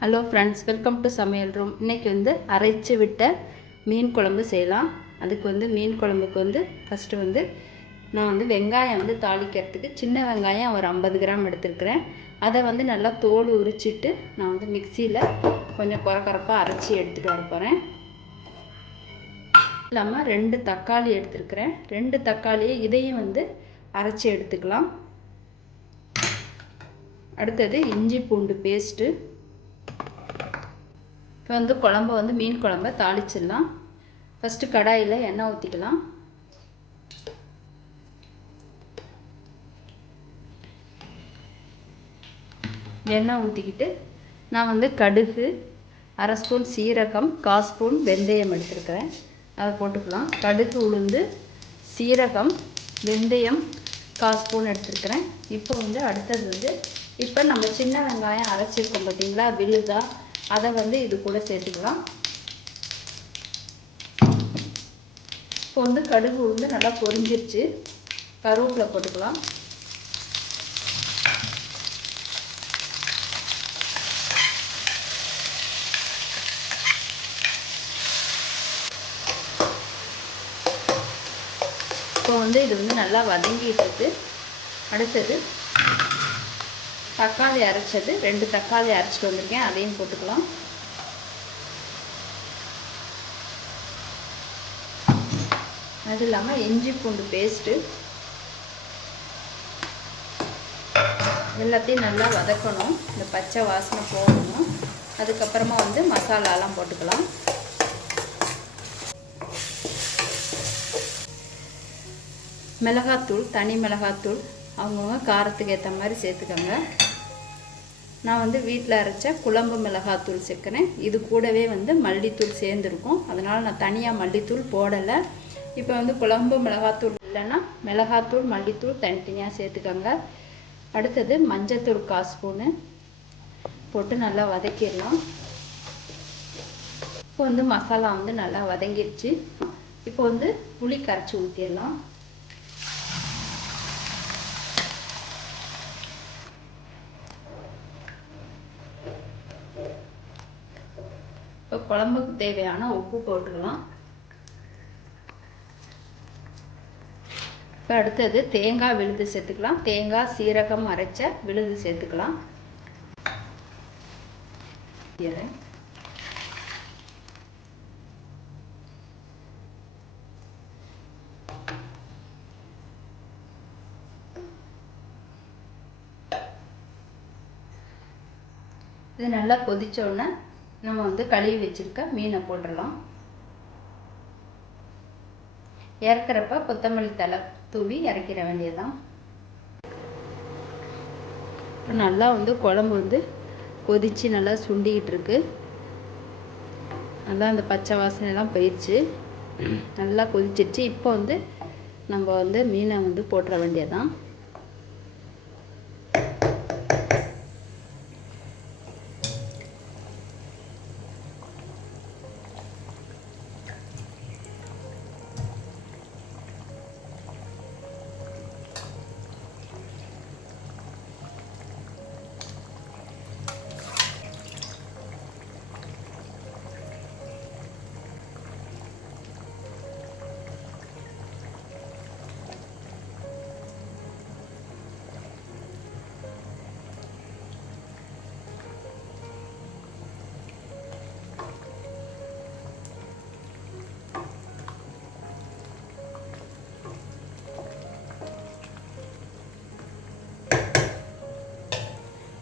Hello friends welcome to சமையல் room இன்றைக்கி வந்து அரைச்சி விட்ட மீன் குழம்பு செய்யலாம். அதுக்கு வந்து மீன் குழம்புக்கு வந்து ஃபஸ்ட்டு வந்து நான் வந்து வெங்காயம் வந்து தாளிக்கிறதுக்கு சின்ன வெங்காயம் ஒரு ஐம்பது கிராம் எடுத்துருக்கிறேன். அதை வந்து நல்லா தோல் உரிச்சிட்டு நான் வந்து மிக்சியில் கொஞ்சம் குறக்குறப்பாக அரைச்சி எடுத்துகிட்டு வர போகிறேன் இல்லாமல் ரெண்டு தக்காளி எடுத்துருக்கிறேன். ரெண்டு தக்காளியை இதையும் வந்து அரைச்சி எடுத்துக்கலாம். அடுத்தது இஞ்சி பூண்டு பேஸ்ட்டு. இப்போ வந்து குழம்பு வந்து மீன் குழம்ப தாளிச்சிடலாம். ஃபஸ்ட்டு கடாயில் எண்ணெய் ஊற்றிக்கலாம் எண்ணெய் ஊற்றிக்கிட்டு நான் வந்து கடுகு அரை ஸ்பூன் சீரகம் கால் ஸ்பூன் வெந்தயம் எடுத்துருக்கிறேன். அதை போட்டுக்கலாம். கடுகு உளுந்து சீரகம் வெந்தயம் கால் ஸ்பூன் எடுத்துருக்கிறேன். இப்போ வந்து அடுத்தது வந்து இப்போ நம்ம சின்ன வெங்காயம் அரைச்சிருக்கோம் பார்த்தீங்களா? விழுதா அதை வந்து இது கூட சேர்த்துக்கலாம். இப்போ வந்து கடுகு உளுந்து நல்லா பொரிஞ்சிருச்சு. கருவேப்பிலை போட்டுக்கலாம். இப்போ வந்து இது வந்து நல்லா வதங்கிட்டு இருக்கு. அடுத்தது தக்காளி அரைச்சது. ரெண்டு தக்காளி அரைச்சிட்டு வந்திருக்கேன். அதையும் போட்டுக்கலாம். அது இல்லாமல் இஞ்சி பூண்டு பேஸ்ட்டு. எல்லாத்தையும் நல்லா வதக்கணும். இந்த பச்சை வாசனை போகணும். அதுக்கப்புறமா வந்து மசாலாலாம் போட்டுக்கலாம். மிளகாத்தூள் தனி மிளகாத்தூள். அவங்கவுங்க காரத்துக்கு ஏற்ற மாதிரி சேர்த்துக்கோங்க. நான் வந்து வீட்டில் அரைச்ச குழம்பு மிளகாத்தூள் சேர்க்குறேன். இது கூடவே வந்து மல்லித்தூள் சேர்ந்துருக்கும். அதனால் நான் தனியாக மல்லித்தூள் போடலை. இப்போ வந்து குழம்பு மிளகாத்தூள் இல்லைன்னா மிளகாத்தூள் மல்லித்தூள் தனித்தனியாக சேர்த்துக்கோங்க. அடுத்தது மஞ்சத்தூள் கால் ஸ்பூனு போட்டு நல்லா வதக்கிடலாம். இப்போ வந்து மசாலா வந்து நல்லா வதங்கிடுச்சு இப்போ வந்து புளி கரைச்சி ஊற்றிடலாம் குழம்புக்கு தேவையான உப்பு போட்டுக்கலாம். இப்போ அடுத்தது தேங்காய் விழுது சேர்த்துக்கலாம். தேங்காய் சீரகம் அரைச்ச விழுது சேர்த்துக்கலாம். இது நல்லா கொதிச்ச உடனே நம்ம வந்து கழுவி வச்சுருக்க மீனை போட்டுடலாம். இறக்குறப்ப கொத்தமல்லி தலை தூவி இறக்கிற வேண்டியதுதான். நல்லா வந்து குழம்பு வந்து கொதித்து நல்லா சுண்டிக்கிட்டு இருக்கு. நல்லா அந்த பச்சை வாசனைலாம் போயிடுச்சு. நல்லா கொதிச்சிருச்சு. இப்போ வந்து நம்ம வந்து மீனை வந்து போட்டுற வேண்டியதான்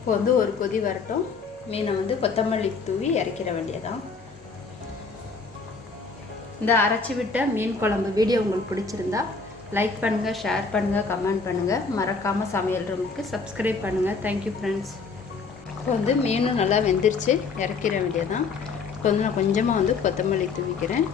இப்போ வந்து ஒரு கொதி வரட்டும். மீனை வந்து கொத்தமல்லி தூவி இறக்கிட வேண்டியதான் இந்த அரைச்சி விட்ட மீன் குழம்பு வீடியோ உங்களுக்கு பிடிச்சிருந்தா லைக் பண்ணுங்கள் ஷேர் பண்ணுங்கள் கமெண்ட் பண்ணுங்கள் மறக்காமல் சமையல் ரூமுக்கு சப்ஸ்கிரைப் பண்ணுங்கள் தேங்க்யூ ஃப்ரெண்ட்ஸ் இப்போ வந்து மீனும் நல்லா வெந்துருச்சு. இறக்கிற வேண்டியதான் இப்போ வந்து நான் கொஞ்சமாக வந்து கொத்தமல்லி தூவிக்கிறேன்.